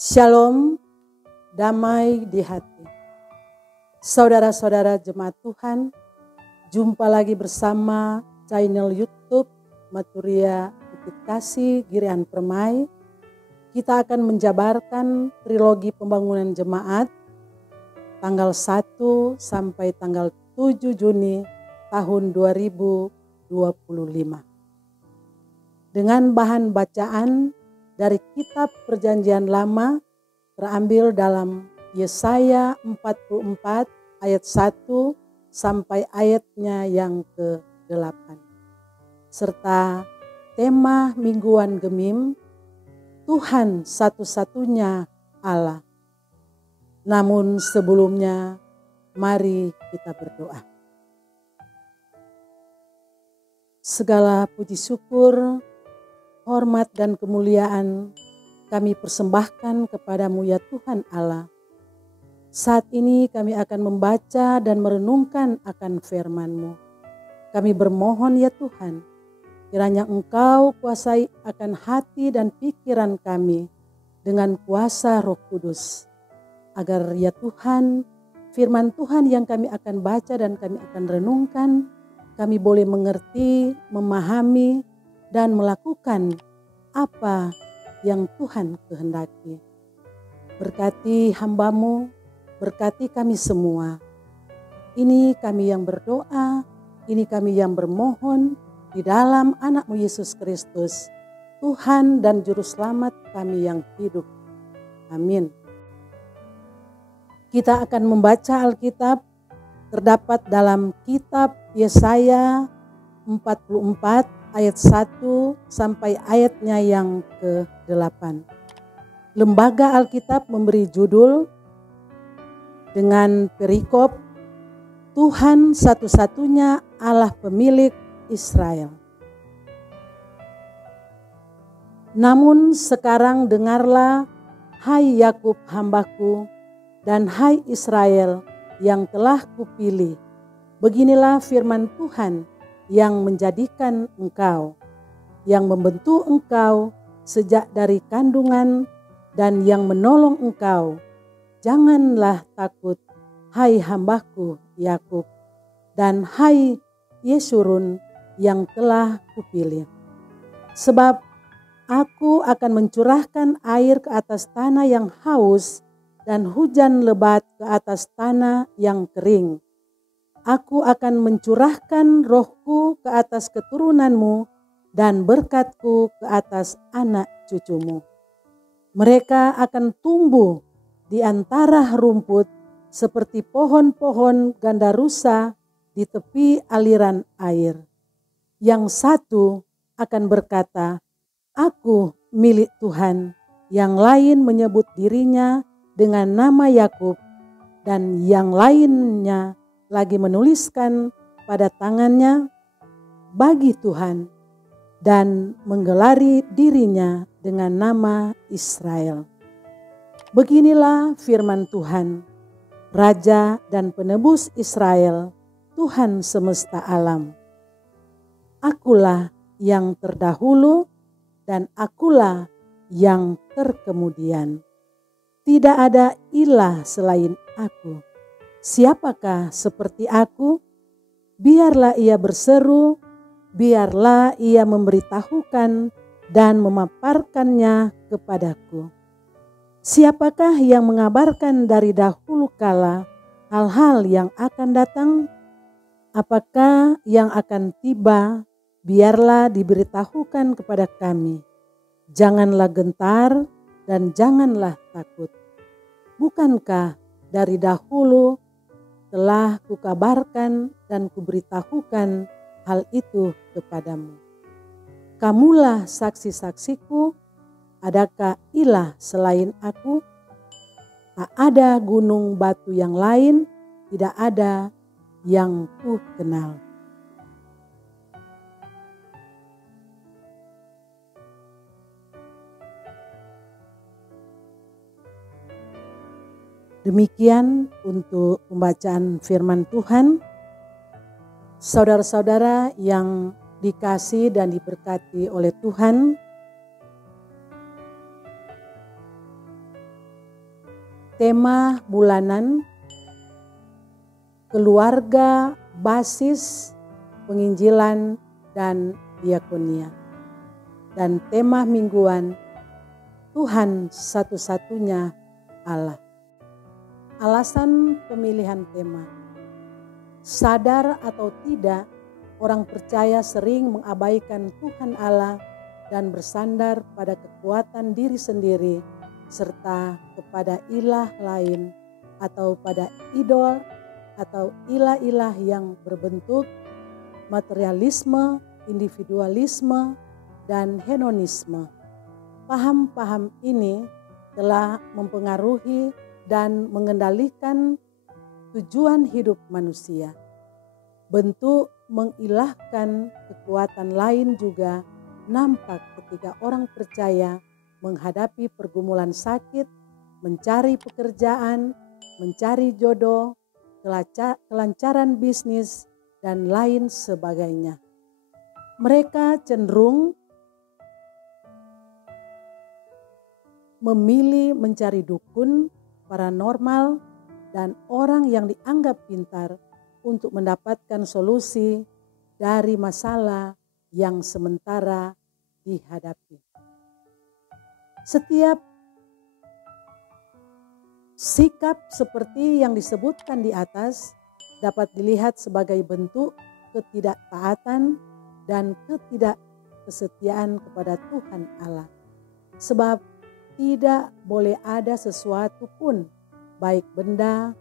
Shalom, damai di hati. Saudara-saudara jemaat Tuhan, jumpa lagi bersama channel YouTube Maturia Bukit Kasih Girian Permai. Kita akan menjabarkan trilogi pembangunan jemaat tanggal 1 sampai tanggal 7 Juni tahun 2025. Dengan bahan bacaan dari kitab Perjanjian Lama terambil dalam Yesaya 44 ayat 1 sampai ayatnya yang ke-8. Serta tema mingguan Gemim, Tuhan satu-satunya Allah. Namun sebelumnya mari kita berdoa. Segala puji syukur, hormat dan kemuliaan kami persembahkan kepadamu ya Tuhan Allah. Saat ini kami akan membaca dan merenungkan akan firman-Mu. Kami bermohon ya Tuhan, kiranya Engkau kuasai akan hati dan pikiran kami dengan kuasa Roh Kudus. Agar ya Tuhan, firman Tuhan yang kami akan baca dan kami akan renungkan, kami boleh mengerti, memahami, dan melakukan apa yang Tuhan kehendaki. Berkati hamba-Mu, berkati kami semua. Ini kami yang berdoa, ini kami yang bermohon di dalam anak-Mu Yesus Kristus, Tuhan dan Juru Selamat kami yang hidup. Amin. Kita akan membaca Alkitab terdapat dalam kitab Yesaya 44 ayat 1 sampai ayatnya yang ke-8. Lembaga Alkitab memberi judul dengan perikop Tuhan satu-satunya Allah pemilik Israel. Namun sekarang dengarlah, hai Yakub hambaku, dan hai Israel yang telah kupilih. Beginilah firman Tuhan yang menjadikan engkau, yang membentuk engkau sejak dari kandungan, dan yang menolong engkau. Janganlah takut, hai hambaku Yakub, dan hai Yesurun yang telah kupilih. Sebab aku akan mencurahkan air ke atas tanah yang haus, dan hujan lebat ke atas tanah yang kering. Aku akan mencurahkan rohku ke atas keturunanmu dan berkatku ke atas anak cucumu. Mereka akan tumbuh di antara rumput seperti pohon-pohon gandarusa di tepi aliran air. Yang satu akan berkata, aku milik Tuhan. Yang lain menyebut dirinya dengan nama Yakub, dan yang lainnya lagi menuliskan pada tangannya bagi Tuhan dan menggelari dirinya dengan nama Israel. Beginilah firman Tuhan, Raja dan Penebus Israel, Tuhan semesta alam. Akulah yang terdahulu dan akulah yang terkemudian. Tidak ada ilah selain aku. Siapakah seperti aku? Biarlah ia berseru, biarlah ia memberitahukan dan memaparkannya kepadaku. Siapakah yang mengabarkan dari dahulu kala hal-hal yang akan datang? Apakah yang akan tiba? Biarlah diberitahukan kepada kami. Janganlah gentar dan janganlah takut. Bukankah dari dahulu telah kukabarkan dan kuberitahukan hal itu kepadamu? Kamulah saksi-saksiku, adakah ilah selain aku? Tak ada gunung batu yang lain, tidak ada yang ku kenal. Demikian untuk pembacaan firman Tuhan. Saudara-saudara yang dikasihi dan diberkati oleh Tuhan, tema bulanan keluarga, basis, penginjilan, dan diakonia. Dan tema mingguan, Tuhan satu-satunya Allah. Alasan pemilihan tema. Sadar atau tidak, orang percaya sering mengabaikan Tuhan Allah dan bersandar pada kekuatan diri sendiri serta kepada ilah lain atau pada idol atau ilah-ilah yang berbentuk materialisme, individualisme, dan hedonisme. Paham-paham ini telah mempengaruhi dan mengendalikan tujuan hidup manusia. Bentuk mengilahkan kekuatan lain juga nampak ketika orang percaya menghadapi pergumulan sakit, mencari pekerjaan, mencari jodoh, kelancaran bisnis, dan lain sebagainya. Mereka cenderung memilih mencari dukun, paranormal, dan orang yang dianggap pintar untuk mendapatkan solusi dari masalah yang sementara dihadapi. Setiap sikap seperti yang disebutkan di atas dapat dilihat sebagai bentuk ketidaktaatan dan ketidakkesetiaan kepada Tuhan Allah. Sebab tidak boleh ada sesuatu pun, baik benda,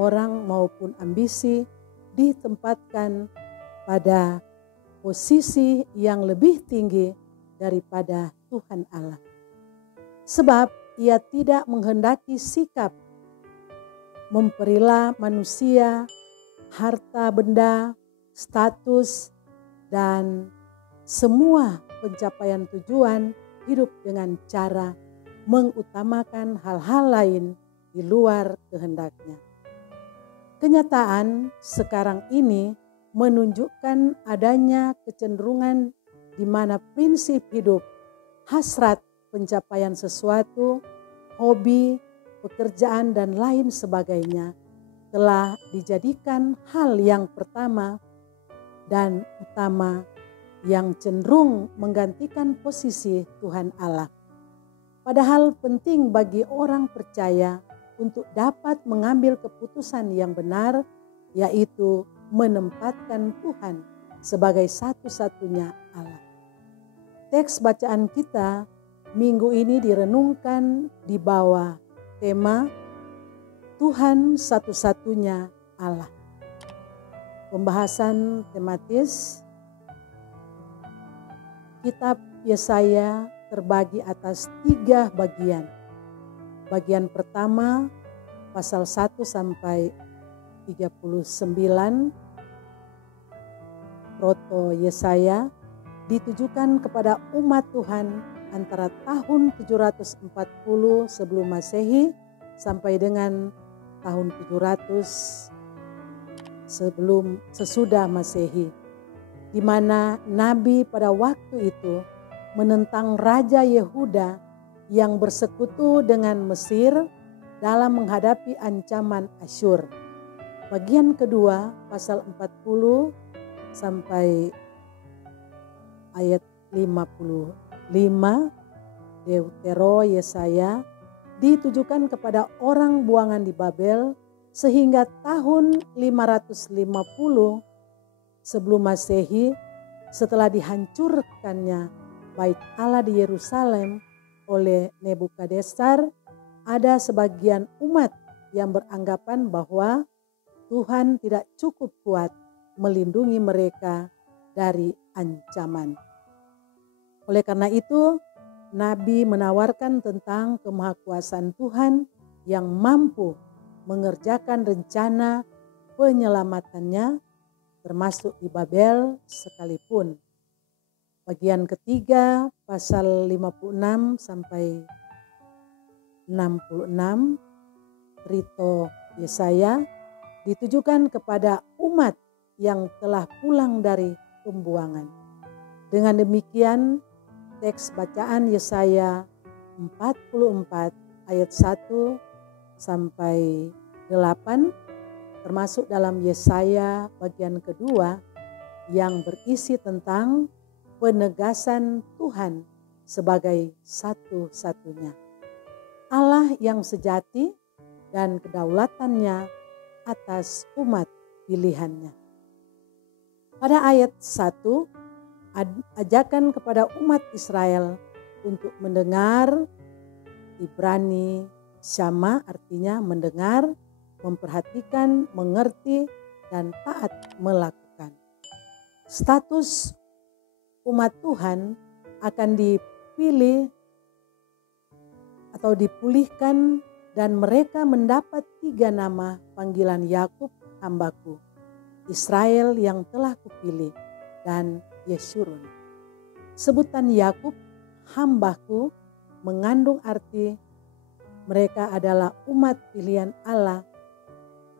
orang maupun ambisi, ditempatkan pada posisi yang lebih tinggi daripada Tuhan Allah. Sebab ia tidak menghendaki sikap memperilah manusia, harta benda, status, dan semua pencapaian tujuan hidup dengan cara mengutamakan hal-hal lain di luar kehendaknya. Kenyataan sekarang ini menunjukkan adanya kecenderungan di mana prinsip hidup, hasrat pencapaian sesuatu, hobi, pekerjaan, dan lain sebagainya telah dijadikan hal yang pertama dan utama yang cenderung menggantikan posisi Tuhan Allah. Padahal penting bagi orang percaya untuk dapat mengambil keputusan yang benar, yaitu menempatkan Tuhan sebagai satu-satunya Allah. Teks bacaan kita minggu ini direnungkan di bawah tema Tuhan satu-satunya Allah. Pembahasan tematis kitab Yesaya terbagi atas 3 bagian. Bagian pertama pasal 1 sampai 39 Proto Yesaya ditujukan kepada umat Tuhan antara tahun 740 sebelum Masehi sampai dengan tahun 700 sesudah Masehi, di mana nabi pada waktu itu menentang Raja Yehuda yang bersekutu dengan Mesir dalam menghadapi ancaman Asyur. Bagian kedua pasal 40 sampai ayat 55 Deutero Yesaya ditujukan kepada orang buangan di Babel sehingga tahun 550 sebelum Masehi, setelah dihancurkannya Bait Allah di Yerusalem oleh Nebukadnezar, ada sebagian umat yang beranggapan bahwa Tuhan tidak cukup kuat melindungi mereka dari ancaman. Oleh karena itu, Nabi menawarkan tentang kemahakuasaan Tuhan yang mampu mengerjakan rencana penyelamatannya, termasuk di Babel sekalipun. Bagian ketiga pasal 56 sampai 66 Rito Yesaya ditujukan kepada umat yang telah pulang dari pembuangan. Dengan demikian teks bacaan Yesaya 44 ayat 1 sampai 8, termasuk dalam Yesaya bagian kedua yang berisi tentang penegasan Tuhan sebagai satu-satunya Allah yang sejati dan kedaulatannya atas umat pilihannya. Pada ayat 1, ajakan kepada umat Israel untuk mendengar, Ibrani Syama artinya mendengar, memperhatikan, mengerti, dan taat melakukan. Status umat Tuhan akan dipilih atau dipulihkan dan mereka mendapat 3 nama panggilan Yakub hambaku, Israel yang telah kupilih, dan Yeshurun. Sebutan Yakub hambaku mengandung arti mereka adalah umat pilihan Allah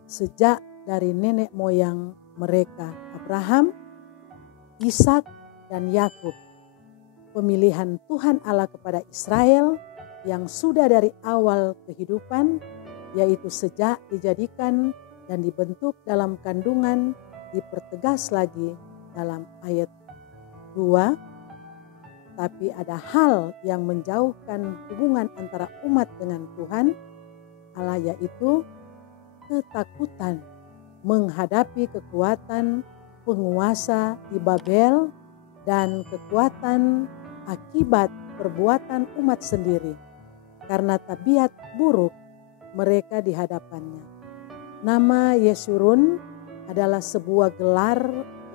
sejak dari nenek moyang mereka Abraham, Ishak, dan Yakub. Pemilihan Tuhan Allah kepada Israel yang sudah dari awal kehidupan, yaitu sejak dijadikan dan dibentuk dalam kandungan, dipertegas lagi dalam ayat 2. Tapi ada hal yang menjauhkan hubungan antara umat dengan Tuhan Allah, yaitu ketakutan menghadapi kekuatan penguasa di Babel dan kekuatan akibat perbuatan umat sendiri karena tabiat buruk mereka di hadapannya. Nama Yeshurun adalah sebuah gelar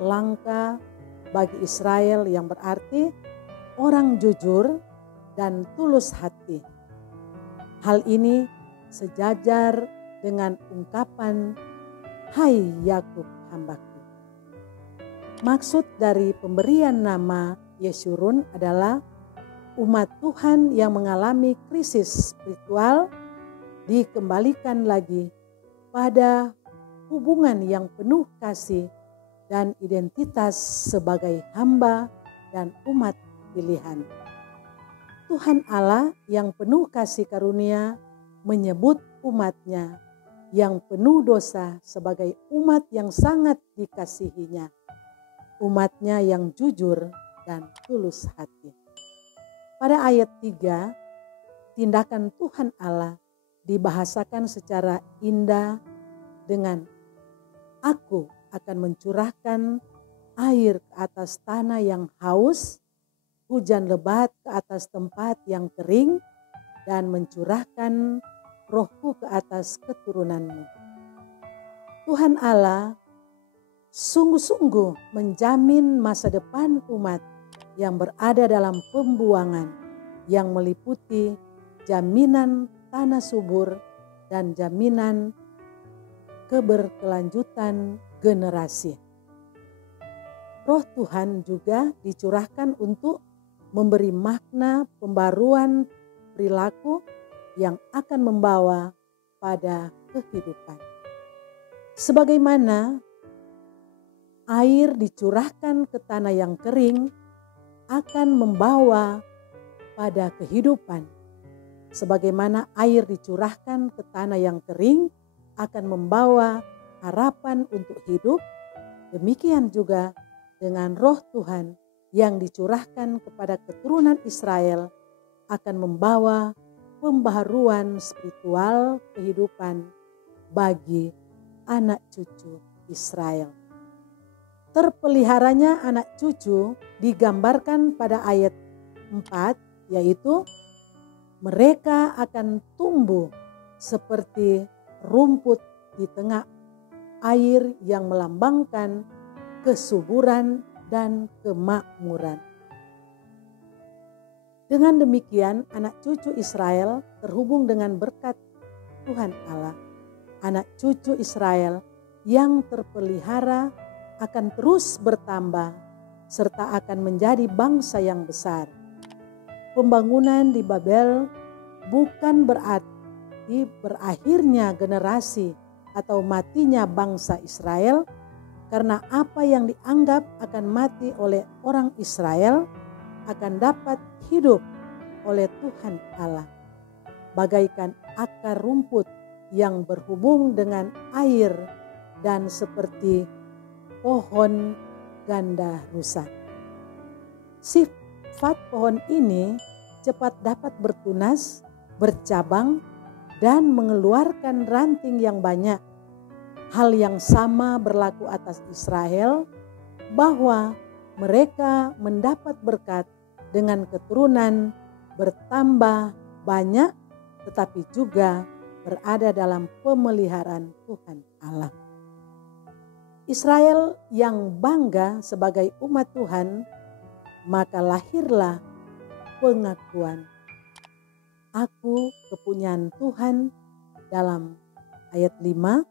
langka bagi Israel yang berarti orang jujur dan tulus hati. Hal ini sejajar dengan ungkapan, "Hai Yakub hambaku." Maksud dari pemberian nama Yeshurun adalah umat Tuhan yang mengalami krisis spiritual dikembalikan lagi pada hubungan yang penuh kasih dan identitas sebagai hamba dan umat pilihan. Tuhan Allah yang penuh kasih karunia menyebut umatnya yang penuh dosa sebagai umat yang sangat dikasihinya, umatnya yang jujur dan tulus hati. Pada ayat 3, tindakan Tuhan Allah dibahasakan secara indah dengan, "Aku akan mencurahkan air ke atas tanah yang haus, hujan lebat ke atas tempat yang kering, dan mencurahkan rohku ke atas keturunanmu." Tuhan Allah sungguh-sungguh menjamin masa depan umat yang berada dalam pembuangan, yang meliputi jaminan tanah subur dan jaminan keberkelanjutan generasi. Roh Tuhan juga dicurahkan untuk memberi makna pembaruan perilaku yang akan membawa pada kehidupan. Sebagaimana air dicurahkan ke tanah yang kering akan membawa pada kehidupan. Sebagaimana air dicurahkan ke tanah yang kering akan membawa harapan untuk hidup, demikian juga dengan roh Tuhan yang dicurahkan kepada keturunan Israel akan membawa pembaharuan spiritual kehidupan bagi anak cucu Israel. Terpeliharanya anak cucu digambarkan pada ayat 4, yaitu mereka akan tumbuh seperti rumput di tengah air yang melambangkan kesuburan dan kemakmuran. Dengan demikian, anak cucu Israel terhubung dengan berkat Tuhan Allah. Anak cucu Israel yang terpelihara akan terus bertambah serta akan menjadi bangsa yang besar. Pembangunan di Babel bukan berarti berakhirnya generasi atau matinya bangsa Israel, karena apa yang dianggap akan mati oleh orang Israel akan dapat hidup oleh Tuhan Allah. Bagaikan akar rumput yang berhubung dengan air dan seperti pohon ganda rusa. Sifat pohon ini cepat dapat bertunas, bercabang, dan mengeluarkan ranting yang banyak. Hal yang sama berlaku atas Israel, bahwa mereka mendapat berkat dengan keturunan bertambah banyak, tetapi juga berada dalam pemeliharaan Tuhan Allah. Israel yang bangga sebagai umat Tuhan, maka lahirlah pengakuan, "Aku kepunyaan Tuhan" dalam ayat 5.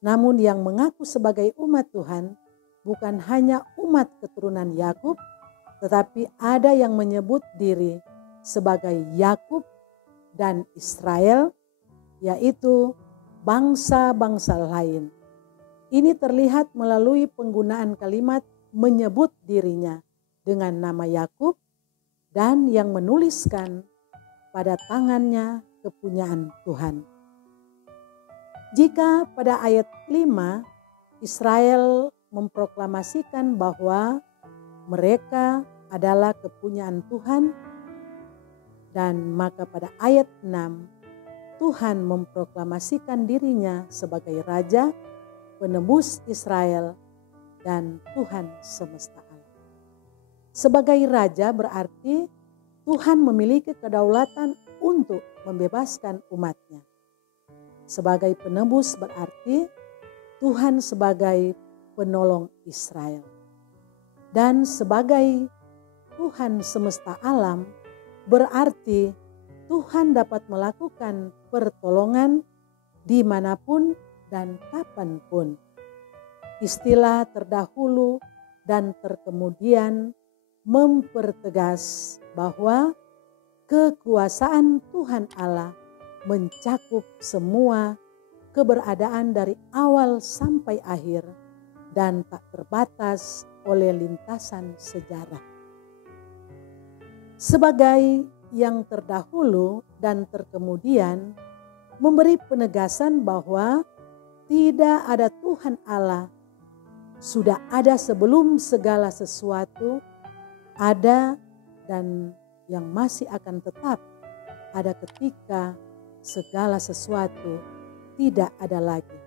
Namun yang mengaku sebagai umat Tuhan bukan hanya umat keturunan Yakub, tetapi ada yang menyebut diri sebagai Yakub dan Israel, yaitu bangsa-bangsa lain. Ini terlihat melalui penggunaan kalimat menyebut dirinya dengan nama Yakub dan yang menuliskan pada tangannya kepunyaan Tuhan. Jika pada ayat 5 Israel memproklamasikan bahwa mereka adalah kepunyaan Tuhan, dan maka pada ayat 6 Tuhan memproklamasikan dirinya sebagai Raja, penebus Israel, dan Tuhan semesta alam. Sebagai Raja berarti Tuhan memiliki kedaulatan untuk membebaskan umatnya. Sebagai penebus berarti Tuhan sebagai penolong Israel. Dan sebagai Tuhan semesta alam berarti Tuhan dapat melakukan pertolongan dimanapun dan kapanpun. Istilah terdahulu dan terkemudian mempertegas bahwa kekuasaan Tuhan Allah mencakup semua keberadaan dari awal sampai akhir dan tak terbatas oleh lintasan sejarah. Sebagai yang terdahulu dan terkemudian memberi penegasan bahwa tidak ada Tuhan Allah, sudah ada sebelum segala sesuatu, ada dan yang masih akan tetap ada ketika segala sesuatu tidak ada lagi.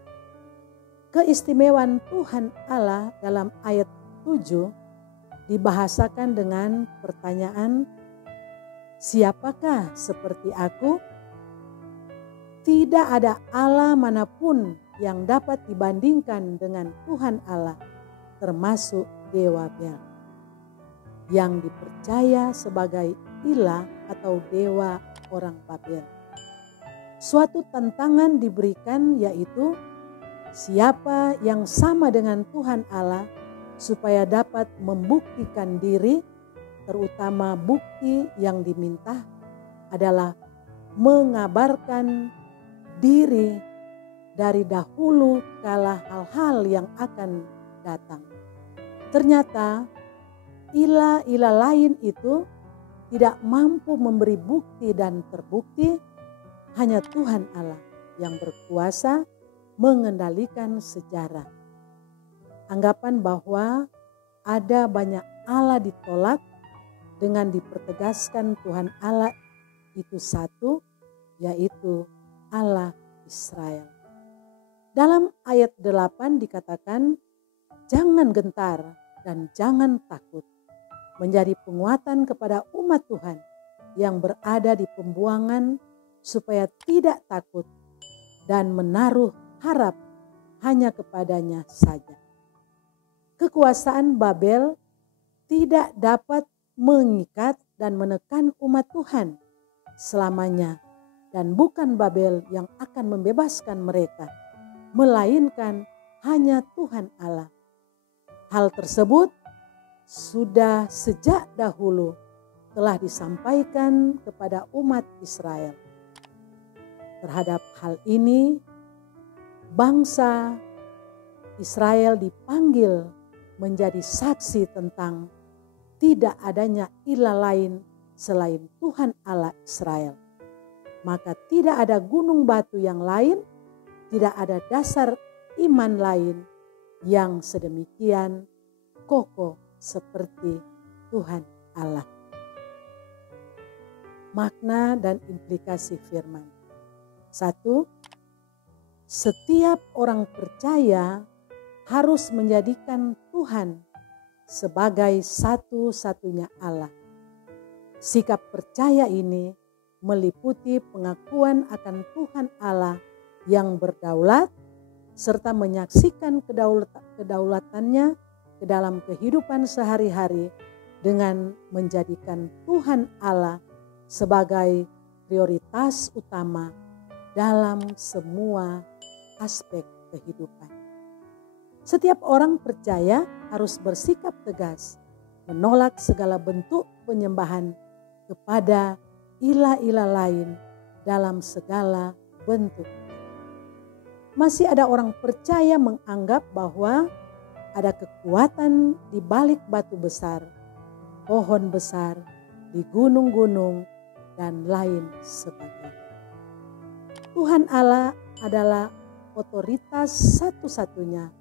Keistimewaan Tuhan Allah dalam ayat 7 dibahasakan dengan pertanyaan, "Siapakah seperti aku?" Tidak ada Allah manapun yang dapat dibandingkan dengan Tuhan Allah, termasuk Dewa Bel, yang dipercaya sebagai ilah atau dewa orang Babel. Suatu tantangan diberikan, yaitu siapa yang sama dengan Tuhan Allah supaya dapat membuktikan diri, terutama bukti yang diminta adalah mengabarkan diri dari dahulu kala hal-hal yang akan datang. Ternyata ilah-ilah lain itu tidak mampu memberi bukti dan terbukti. Hanya Tuhan Allah yang berkuasa mengendalikan sejarah. Anggapan bahwa ada banyak Allah ditolak dengan dipertegaskan Tuhan Allah itu satu, yaitu Allah Israel. Dalam ayat 8 dikatakan, "Jangan gentar dan jangan takut," menjadi penguatan kepada umat Tuhan yang berada di pembuangan supaya tidak takut dan menaruh harap hanya kepadanya saja. Kekuasaan Babel tidak dapat mengikat dan menekan umat Tuhan selamanya, dan bukan Babel yang akan membebaskan mereka, melainkan hanya Tuhan Allah. Hal tersebut sudah sejak dahulu telah disampaikan kepada umat Israel. Terhadap hal ini, bangsa Israel dipanggil menjadi saksi tentang tidak adanya ilah lain selain Tuhan Allah Israel. maka tidak ada gunung batu yang lain, tidak ada dasar iman lain yang sedemikian kokoh seperti Tuhan Allah. Makna dan implikasi firman. 1. Setiap orang percaya harus menjadikan Tuhan sebagai satu-satunya Allah. Sikap percaya ini meliputi pengakuan akan Tuhan Allah yang berdaulat serta menyaksikan kedaulatannya ke dalam kehidupan sehari-hari dengan menjadikan Tuhan Allah sebagai prioritas utama dalam semua aspek kehidupan. Setiap orang percaya harus bersikap tegas, menolak segala bentuk penyembahan kepada ilah-ilah lain dalam segala bentuk. Masih ada orang percaya menganggap bahwa ada kekuatan di balik batu besar, pohon besar, di gunung-gunung, dan lain sebagainya. Tuhan Allah adalah otoritas satu-satunya,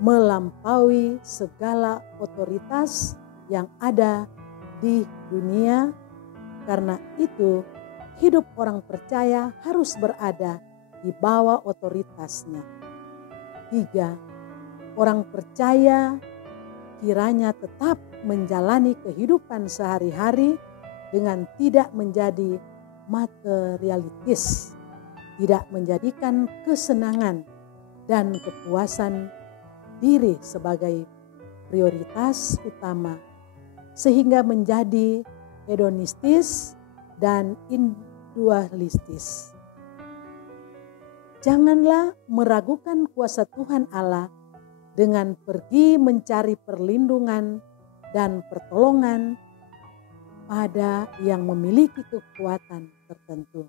melampaui segala otoritas yang ada di dunia. Karena itu, hidup orang percaya harus berada di bawah otoritasnya. 3. Orang percaya kiranya tetap menjalani kehidupan sehari-hari dengan tidak menjadi materialistis, tidak menjadikan kesenangan dan kepuasan diri sebagai prioritas utama, sehingga menjadi hedonistis dan individualistis. Janganlah meragukan kuasa Tuhan Allah dengan pergi mencari perlindungan dan pertolongan pada yang memiliki kekuatan tertentu.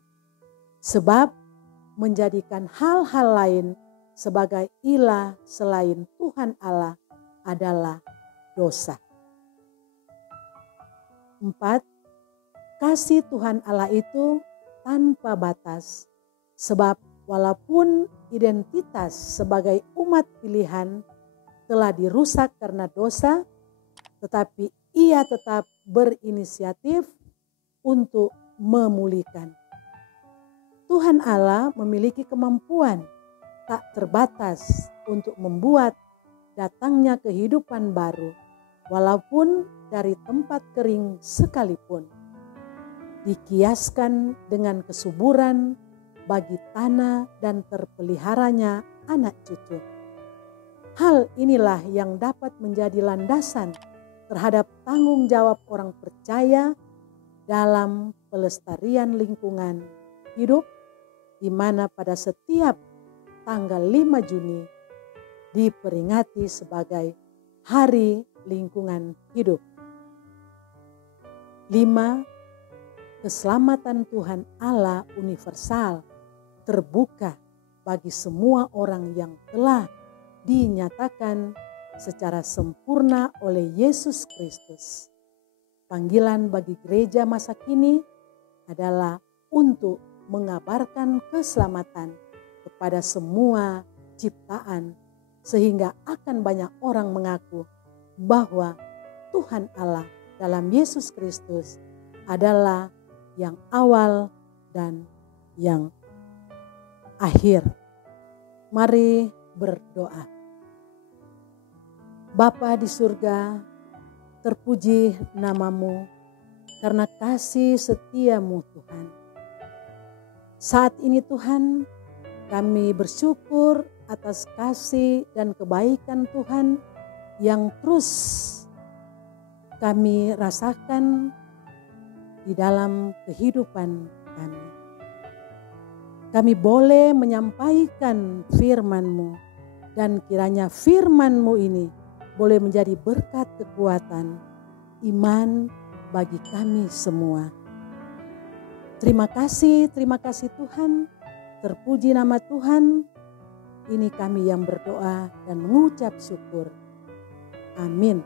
Sebab menjadikan hal-hal lain sebagai ilah selain Tuhan Allah adalah dosa. 4. Kasih Tuhan Allah itu tanpa batas. Sebab walaupun identitas sebagai umat pilihan telah dirusak karena dosa, tetapi ia tetap berinisiatif untuk memulihkan. Tuhan Allah memiliki kemampuan tak terbatas untuk membuat datangnya kehidupan baru, walaupun dari tempat kering sekalipun. Dikiaskan dengan kesuburan bagi tanah dan terpeliharanya anak cucu. Hal inilah yang dapat menjadi landasan terhadap tanggung jawab orang percaya dalam pelestarian lingkungan hidup, di mana pada setiap tanggal 5 Juni diperingati sebagai Hari Lingkungan Hidup. 5. Keselamatan Tuhan Allah universal terbuka bagi semua orang yang telah dinyatakan secara sempurna oleh Yesus Kristus. Panggilan bagi gereja masa kini adalah untuk mengabarkan keselamatan kepada semua ciptaan, sehingga akan banyak orang mengaku bahwa Tuhan Allah dalam Yesus Kristus adalah yang awal dan yang akhir. Mari berdoa. Bapa di surga, terpuji namamu karena kasih setiamu Tuhan. Saat ini Tuhan, kami bersyukur atas kasih dan kebaikan Tuhan yang terus kami rasakan di dalam kehidupan kami. Kami boleh menyampaikan firman-Mu, dan kiranya firman-Mu ini boleh menjadi berkat kekuatan iman bagi kami semua. Terima kasih Tuhan, terpuji nama Tuhan. Ini kami yang berdoa dan mengucap syukur. Amin.